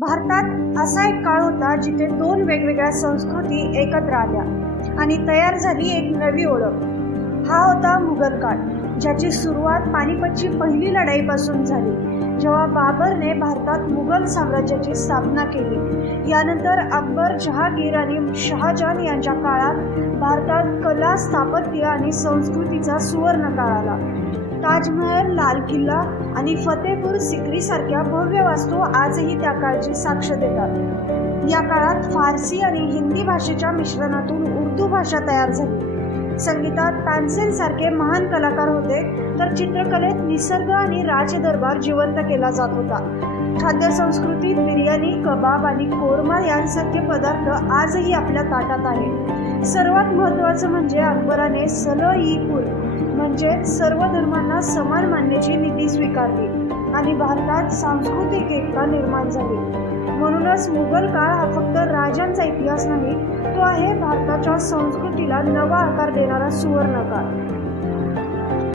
भारतात असा एक काळ होता जिथे दोन वेगवेगळ्या संस्कृती एकत्र आल्या आणि तयार झाली एक नवी ओळख. हा होता मुघल काळ, ज्याची सुरुवात पानिपतची पहिली लढाईपासून झाली, जेव्हा बाबरने भारतात मुघल साम्राज्याची स्थापना केली. यानंतर अकबर, जहांगीर आणि शहाजहान यांच्या काळात भारतात कला, स्थापत्य आणि संस्कृतीचा सुवर्ण काळ आला. ताजमहल, लाल किल्ला आणि फतेपूर सिक्री सारख्या भव्य वास्तू आजही त्या काळची साक्ष देतात. या काळात फारसी आणि हिंदी भाषेच्या मिश्रणातून उर्दू भाषा तयार झाली. संगीतात तानसेन सारखे महान कलाकार होते, तर चित्रकलेत निसर्ग आणि राजदरबार जिवंत केला जात होता. खाद्य संस्कृतीत बिर्याणी, कबाब आणि कोरमा यांसारखे पदार्थ आजही आपल्या ताटात आहेत. सर्वात महत्त्वाचं म्हणजे अकबराने सलह-ई-कुल म्हणजे सर्व धर्मांना समान मानण्याची नीती स्वीकारली आणि भारतात सांस्कृतिक एकता निर्माण झाली. म्हणूनच मुघल काळ हा फक्त राजांचा इतिहास नाही, तो आहे भारताच्या संस्कृतीला नवा आकार देणारा सुवर्ण काळ.